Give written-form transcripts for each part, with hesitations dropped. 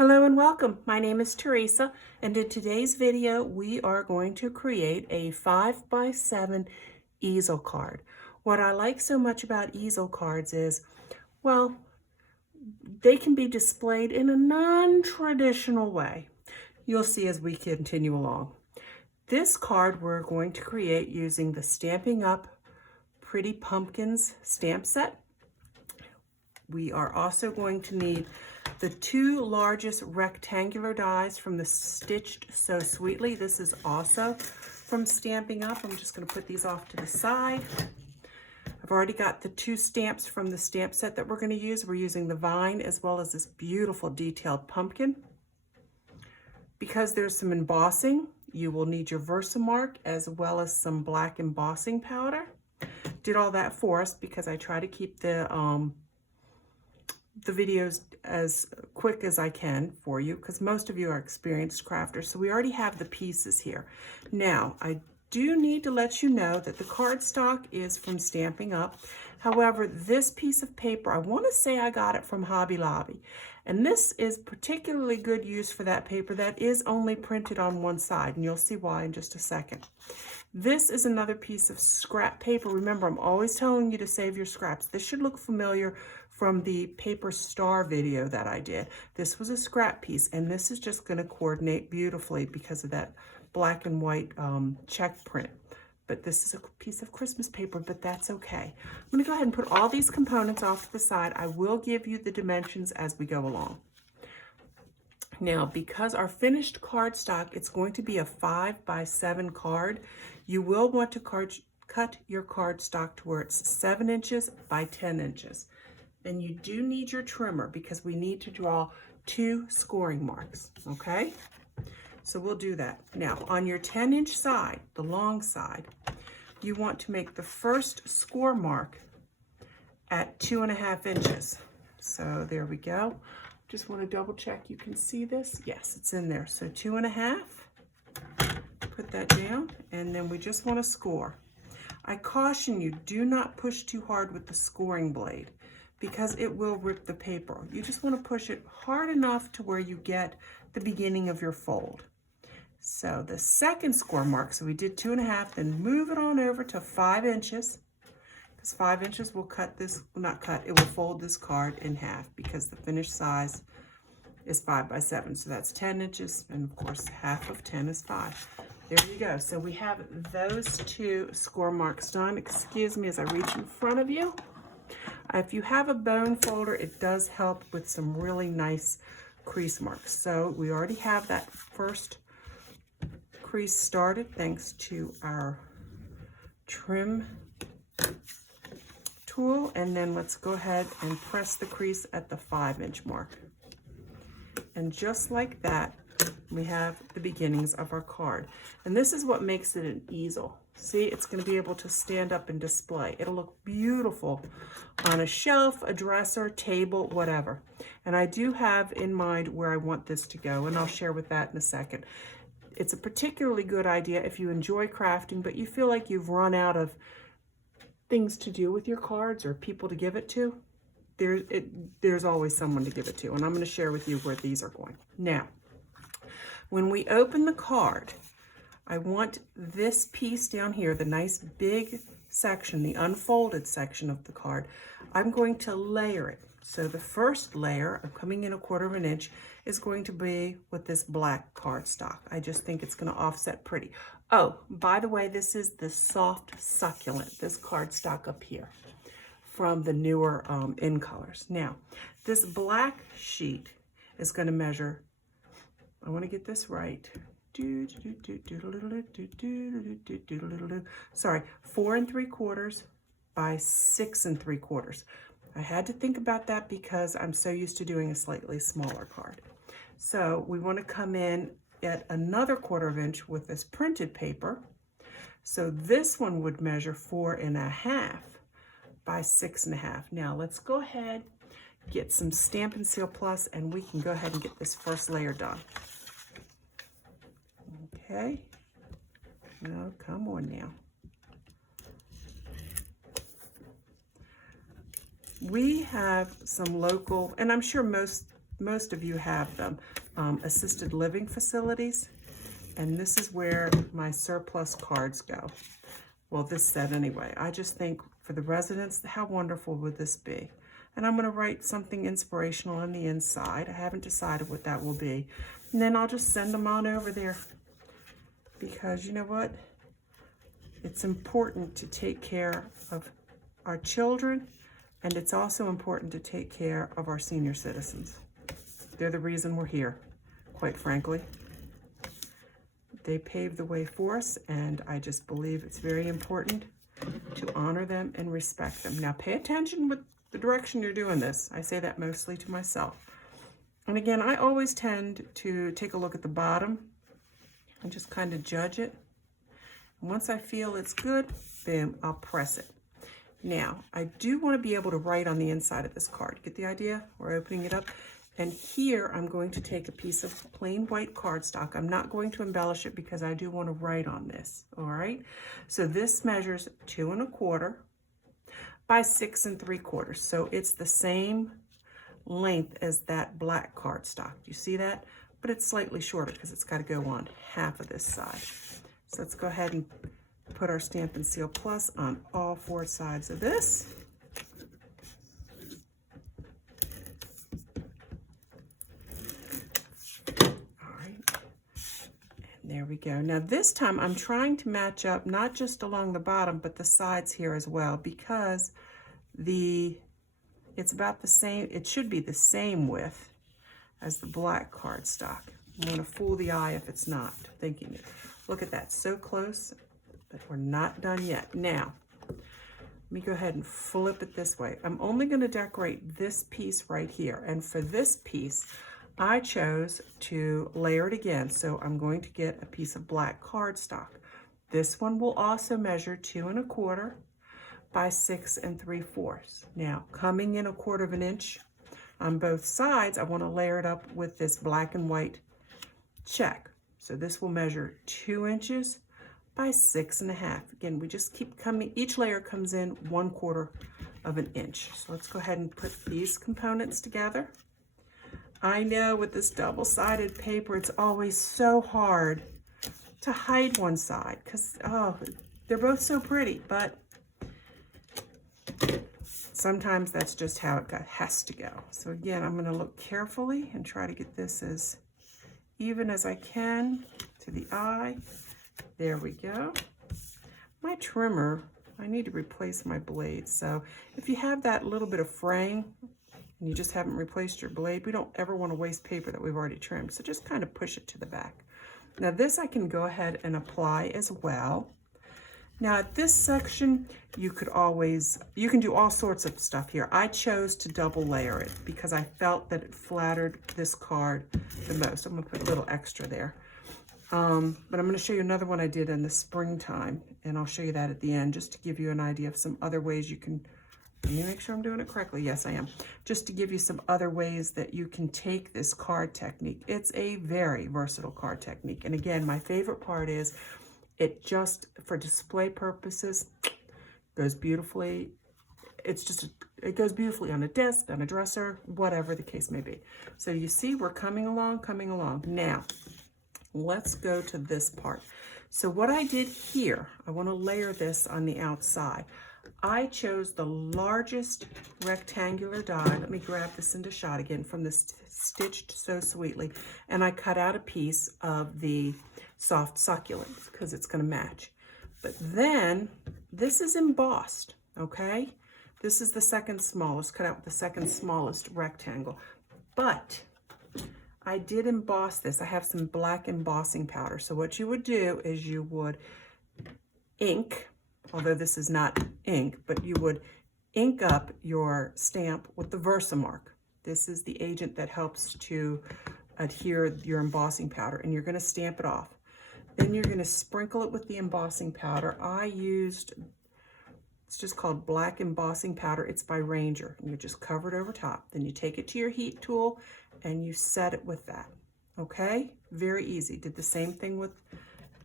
Hello and welcome. My name is Teresa, and in today's video we are going to create a 5x7 easel card. What I like so much about easel cards is, well, they can be displayed in a non-traditional way. You'll see as we continue along. This card we're going to create using the Stampin' Up! Pretty Pumpkins stamp set. We are also going to need the two largest rectangular dies from the Stitched So Sweetly. This is also from Stampin' Up! I'm just going to put these off to the side. I've already got the two stamps from the stamp set that we're going to use. We're using the vine as well as this beautiful detailed pumpkin. Because there's some embossing, you will need your Versamark as well as some black embossing powder. Did all that for us because I try to keep the videos as quick as I can for you because most of you are experienced crafters, so we already have the pieces here. Now, I do need to let you know that the cardstock is from Stampin' Up! However, this piece of paper, I want to say I got it from Hobby Lobby, and this is particularly good use for that paper that is only printed on one side, and you'll see why in just a second. This is another piece of scrap paper. Remember, I'm always telling you to save your scraps. This should look familiar from the paper star video that I did. This was a scrap piece, and this is just going to coordinate beautifully because of that black and white check print. But this is a piece of Christmas paper, but that's okay. I'm going to go ahead and put all these components off to the side. I will give you the dimensions as we go along. Now, because our finished cardstock, it's going to be a 5x7 card, you will want to cut your cardstock to where it's 7 inches by 10 inches. And you do need your trimmer because we need to draw 2 scoring marks, okay? So we'll do that. Now, on your 10-inch side, the long side, you want to make the first score mark at 2.5 inches. So there we go. Just want to double check you can see this. Yes, it's in there. So 2.5, put that down, and then we just want to score. I caution you, do not push too hard with the scoring blade because it will rip the paper. You just want to push it hard enough to where you get the beginning of your fold. So the second score mark, so we did 2.5, then move it on over to 5 inches. Because 5 inches will cut this, well, not cut, it will fold this card in half because the finished size is 5x7. So that's 10 inches, and of course, half of 10 is 5. There you go. So we have those 2 score marks done. Excuse me as I reach in front of you. If you have a bone folder, it does help with some really nice crease marks. So we already have that first crease started thanks to our trim tool, and then let's go ahead and press the crease at the 5-inch mark. And just like that, we have the beginnings of our card. And this is what makes it an easel. See, it's going to be able to stand up and display. It'll look beautiful on a shelf, a dresser, table, whatever. And I do have in mind where I want this to go, and I'll share with that in a second. It's a particularly good idea if you enjoy crafting, but you feel like you've run out of things to do with your cards or people to give it to. There's always someone to give it to, and I'm going to share with you where these are going. Now, when we open the card, I want this piece down here, the nice big section, the unfolded section of the card, I'm going to layer it. So the first layer, I'm coming in 1/4 inch, is going to be with this black cardstock. I just think it's going to offset pretty. Oh, by the way, this is the soft succulent, this cardstock up here from the newer in colors. Now, this black sheet is going to measure, I want to get this right, sorry, 4 3/4 by 6 3/4. I had to think about that because I'm so used to doing a slightly smaller card. So we want to come in at another 1/4 inch with this printed paper. So this one would measure 4 1/2 by 6 1/2. Now let's go ahead, get some Stampin' Seal Plus, and we can go ahead and get this first layer done. Okay. No, come on now. We have some local, and I'm sure most most of you have them, assisted living facilities. And this is where my surplus cards go. Well, this set anyway. I just think for the residents, how wonderful would this be? And I'm going to write something inspirational on the inside. I haven't decided what that will be. And then I'll just send them on over there. Because you know what? It's important to take care of our children, and it's also important to take care of our senior citizens. They're the reason we're here, quite frankly. They paved the way for us, and I just believe it's very important to honor them and respect them. Now, pay attention with the direction you're doing this. I say that mostly to myself. And again, I always tend to take a look at the bottom and just kind of judge it. And once I feel it's good, boom, I'll press it. Now, I do want to be able to write on the inside of this card. Get the idea? We're opening it up. And here I'm going to take a piece of plain white cardstock. I'm not going to embellish it because I do want to write on this, all right? So this measures 2 1/4 by 6 3/4. So it's the same length as that black cardstock. Do you see that? But it's slightly shorter because it's got to go on half of this side. So let's go ahead and put our Stampin' Seal Plus on all 4 sides of this. There we go. Now this time I'm trying to match up not just along the bottom, but the sides here as well, because it's about the same, it should be the same width as the black cardstock. I'm going to fool the eye if it's not, thinking it. Look at that, so close, but we're not done yet. Now, let me go ahead and flip it this way. I'm only going to decorate this piece right here, and for this piece, I chose to layer it again, so I'm going to get a piece of black cardstock. This one will also measure 2 1/4 by 6 3/4. Now, coming in 1/4 inch on both sides, I want to layer it up with this black and white check. So this will measure 2 inches by 6 1/2. Again, we just keep coming, each layer comes in 1/4 inch. So let's go ahead and put these components together. I know with this double-sided paper, it's always so hard to hide one side because, oh, they're both so pretty, but sometimes that's just how it has to go. So again, I'm going to look carefully and try to get this as even as I can to the eye. There we go. My trimmer, I need to replace my blade. So if you have that little bit of fraying, and you just haven't replaced your blade, we don't ever want to waste paper that we've already trimmed. So just kind of push it to the back. Now this I can go ahead and apply as well. Now at this section, you can do all sorts of stuff here. I chose to double layer it because I felt that it flattered this card the most. I'm gonna put a little extra there. But I'm gonna show you another one I did in the springtime, and I'll show you that at the end, just to give you an idea of some other ways you can. Let me make sure I'm doing it correctly. Yes, I am. Just to give you some other ways that you can take this card technique. It's a very versatile card technique. And again, my favorite part is it just, for display purposes, goes beautifully. It goes beautifully on a desk, on a dresser, whatever the case may be. So you see, we're coming along. Now, let's go to this part. So what I did here, I want to layer this on the outside. I chose the largest rectangular die. Let me grab this into shot again from this Stitched So Sweetly. And I cut out a piece of the soft succulents because it's going to match. But then this is embossed, okay? This is the second smallest, cut out with the second smallest rectangle. But I did emboss this. I have some black embossing powder. So what you would do is you would ink, although this is not ink, but you would ink up your stamp with the Versamark. This is the agent that helps to adhere your embossing powder, and you're going to stamp it off. Then you're going to sprinkle it with the embossing powder. It's just called black embossing powder. It's by Ranger. And you just cover it over top. Then you take it to your heat tool and you set it with that. Okay? Very easy. Did the same thing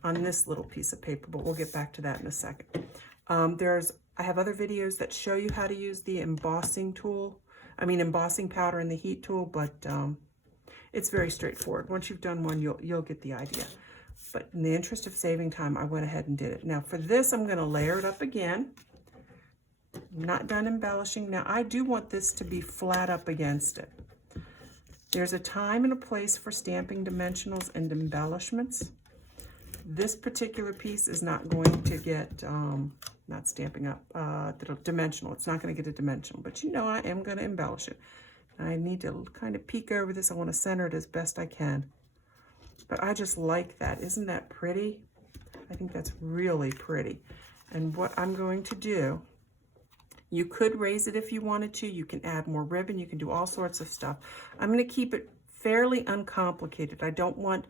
on this little piece of paper, but we'll get back to that in a second. I have other videos that show you how to use the embossing powder in the heat tool, but It's very straightforward. Once you've done one, you'll get the idea. But in the interest of saving time, I went ahead and did it. Now for this, I'm going to layer it up again. I'm not done embellishing. Now I do want this to be flat up against it. There's a time and a place for stamping dimensionals and embellishments. This particular piece is not going to get, not Stampin' Up, dimensional. It's not going to get a dimensional, but you know I am going to embellish it. I need to kind of peek over this. I want to center it as best I can. But I just like that. Isn't that pretty? I think that's really pretty. And what I'm going to do, you could raise it if you wanted to. You can add more ribbon. You can do all sorts of stuff. I'm going to keep it fairly uncomplicated. I don't want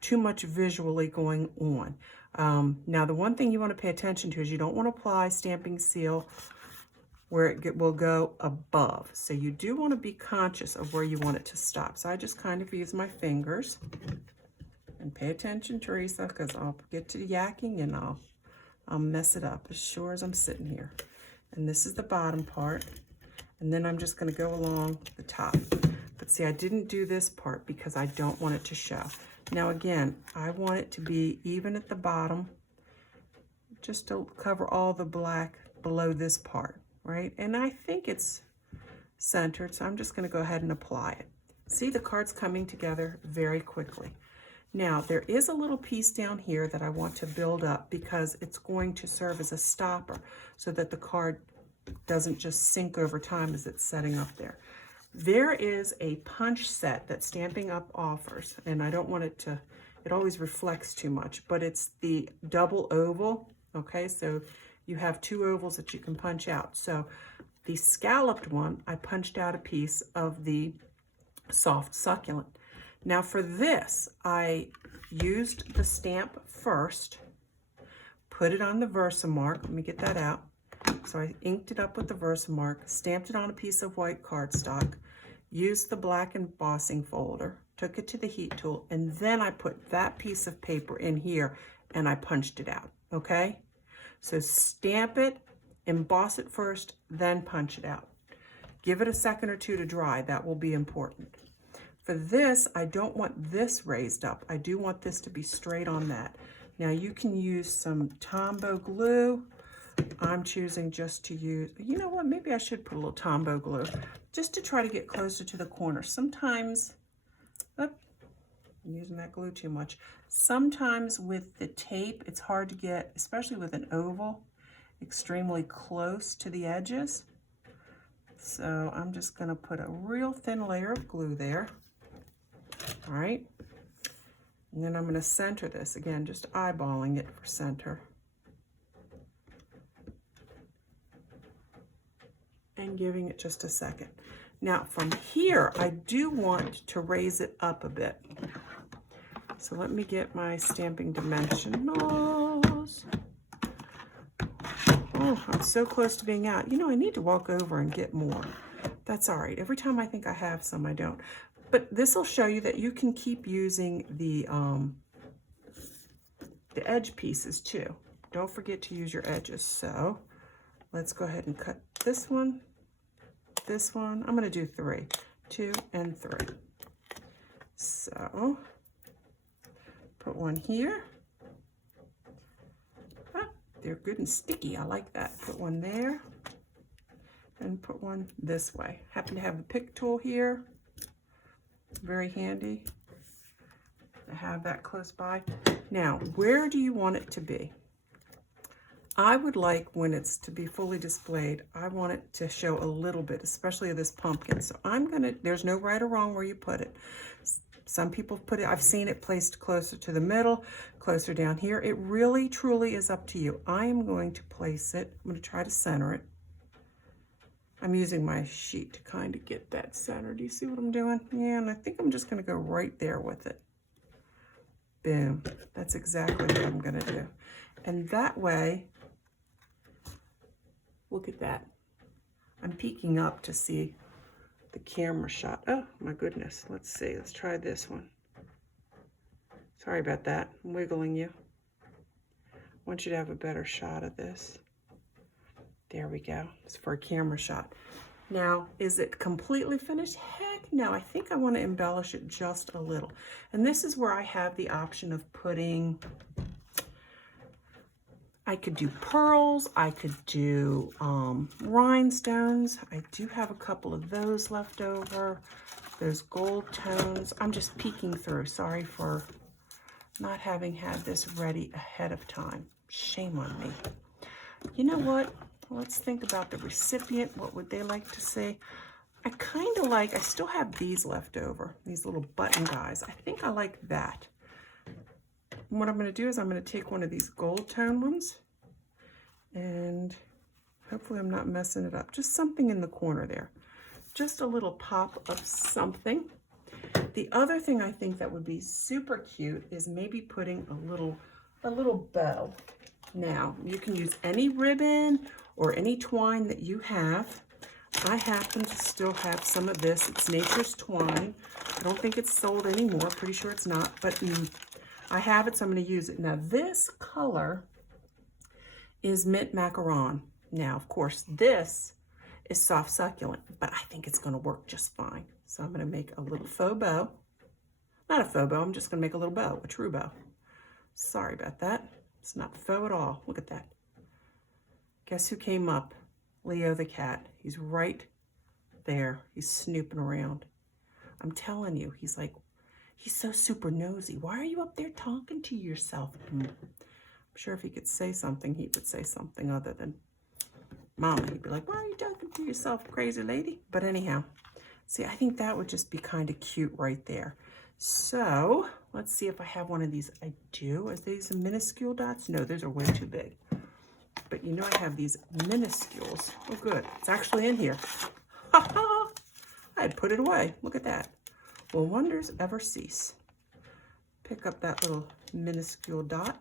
too much visually going on. Now, the one thing you want to pay attention to is you don't want to apply stamping seal where it will go above. So you do want to be conscious of where you want it to stop. So I just kind of use my fingers. And pay attention, Teresa, because I'll get to yakking and I'll mess it up as sure as I'm sitting here. And this is the bottom part. And then I'm just going to go along the top. But see, I didn't do this part because I don't want it to show. Now again, I want it to be even at the bottom, just to cover all the black below this part, right? And I think it's centered, so I'm just going to go ahead and apply it. See, the card's coming together very quickly. Now, there is a little piece down here that I want to build up because it's going to serve as a stopper so that the card doesn't just sink over time as it's setting up there. There is a punch set that Stampin' Up offers, and I don't want it to, it always reflects too much, but it's the double oval, okay? So you have two ovals that you can punch out. So the scalloped one, I punched out a piece of the soft succulent. Now for this, I used the stamp first, put it on the Versamark. Let me get that out. So I inked it up with the Versamark, stamped it on a piece of white cardstock, used the black embossing folder, took it to the heat tool, and then I put that piece of paper in here and I punched it out, okay? So stamp it, emboss it first, then punch it out. Give it a second or two to dry. That will be important. For this, I don't want this raised up. I do want this to be straight on that. Now you can use some Tombow glue. I'm choosing just to use, you know what, maybe I should put a little Tombow glue just to try to get closer to the corner. Sometimes, I'm using that glue too much. Sometimes with the tape, it's hard to get, especially with an oval, extremely close to the edges. So I'm just gonna put a real thin layer of glue there. All right, and then I'm going to center this again, just eyeballing it for center, and giving it just a second. Now from here, I do want to raise it up a bit. So let me get my stamping dimensionals. Oh, I'm so close to being out. You know, I need to walk over and get more. That's all right. Every time I think I have some, I don't. But this will show you that you can keep using the edge pieces too. Don't forget to use your edges. So let's go ahead and cut this one, this one. I'm going to do 3, 2, and 3. So put one here. Ah, they're good and sticky. I like that. Put one there and put one this way. Happen to have the pick tool here. Very handy to have that close by. Now, where do you want it to be? I would like, when it's to be fully displayed, I want it to show a little bit, especially of this pumpkin. So I'm gonna, there's no right or wrong where you put it. Some people put it, I've seen it placed closer to the middle, closer down here. It really, truly is up to you. I am going to place it, I'm gonna try to center it. I'm using my sheet to kind of get that center. Do you see what I'm doing? Yeah, and I think I'm just gonna go right there with it. Boom, that's exactly what I'm gonna do. And that way, look at that. I'm peeking up to see the camera shot. Oh my goodness, let's see, let's try this one. Sorry about that, I'm wiggling you. I want you to have a better shot of this. There we go, it's for a camera shot. Now, is it completely finished? Heck no, I think I want to embellish it just a little. And this is where I have the option of putting, I could do pearls, I could do rhinestones. I do have a couple of those left over. Those gold tones. I'm just peeking through. Sorry for not having had this ready ahead of time. Shame on me. You know what? Let's think about the recipient. What would they like to see? I kind of like, I still have these left over, these little button guys. I think I like that. And what I'm going to do is I'm going to take one of these gold tone ones, and hopefully I'm not messing it up. Just something in the corner there. Just a little pop of something. The other thing I think that would be super cute is maybe putting a little bow. Now, you can use any ribbon or any twine that you have. I happen to still have some of this. It's Nature's Twine. I don't think it's sold anymore. Pretty sure it's not, but I have it, so I'm going to use it. Now, this color is Mint Macaron. Now, of course, this is Soft Succulent, but I think it's going to work just fine. So I'm going to make a little faux bow. Not a faux bow, I'm just going to make a little bow, a true bow. Sorry about that. It's not faux at all. Look at that. Guess who came up? Leo the cat. He's right there. He's snooping around. I'm telling you, he's so super nosy. Why are you up there talking to yourself? I'm sure if he could say something, he would say something other than Mama. He'd be like, why are you talking to yourself, crazy lady? But anyhow, see, I think that would just be kind of cute right there. So let's see if I have one of these. I do. Are these minuscule dots? No, those are way too big. But you know I have these minuscules. Oh, good. It's actually in here. Ha ha! I had put it away. Look at that. Will wonders ever cease? Pick up that little minuscule dot.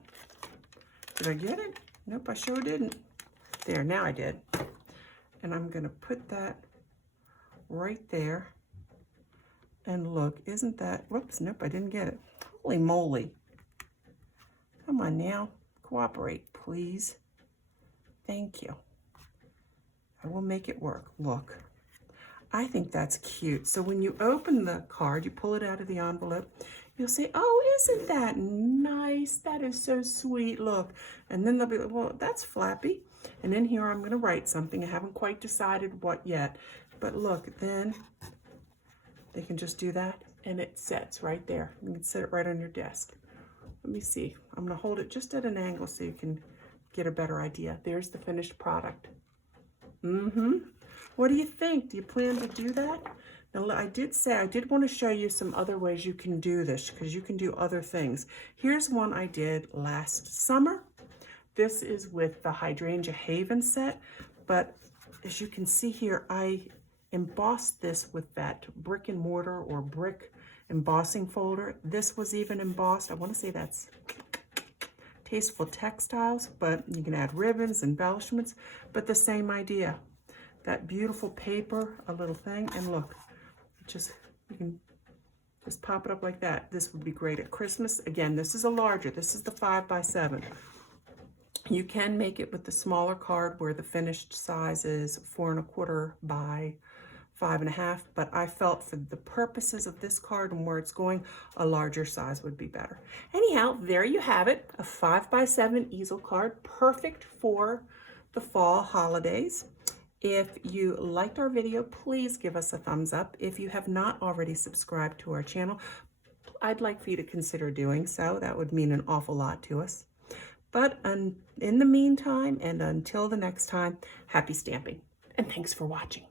Did I get it? Nope, I sure didn't. There, now I did. And I'm going to put that right there. And look, isn't that, whoops, nope, I didn't get it. Holy moly. Come on now, cooperate, please. Thank you. I will make it work. Look, I think that's cute. So when you open the card, you pull it out of the envelope, you'll say, oh, isn't that nice? That is so sweet, look. And then they'll be like, well, that's flappy. And in here, I'm gonna write something. I haven't quite decided what yet, but look, then they can just do that and it sets right there. You can set it right on your desk. Let me see. I'm gonna hold it just at an angle so you can get a better idea. There's the finished product. What do you think? Do you plan to do that? Now, I did say I did want to show you some other ways you can do this, because you can do other things. Here's one I did last summer. This is with the Hydrangea Haven set, but as you can see here, I embossed this with that brick and mortar or brick embossing folder. This was even embossed. I want to say that's Tasteful Textiles, but you can add ribbons, embellishments, but the same idea. That beautiful paper, a little thing, and look, you can just pop it up like that. This would be great at Christmas. Again, this is a larger, this is the 5x7. You can make it with the smaller card where the finished size is 4 1/4 by 5 1/2, but I felt for the purposes of this card and where it's going, a larger size would be better. Anyhow, there you have it, a 5x7 easel card, perfect for the fall holidays. If you liked our video, please give us a thumbs up. If you have not already subscribed to our channel, I'd like for you to consider doing so. That would mean an awful lot to us. But in the meantime, and until the next time, happy stamping, and thanks for watching.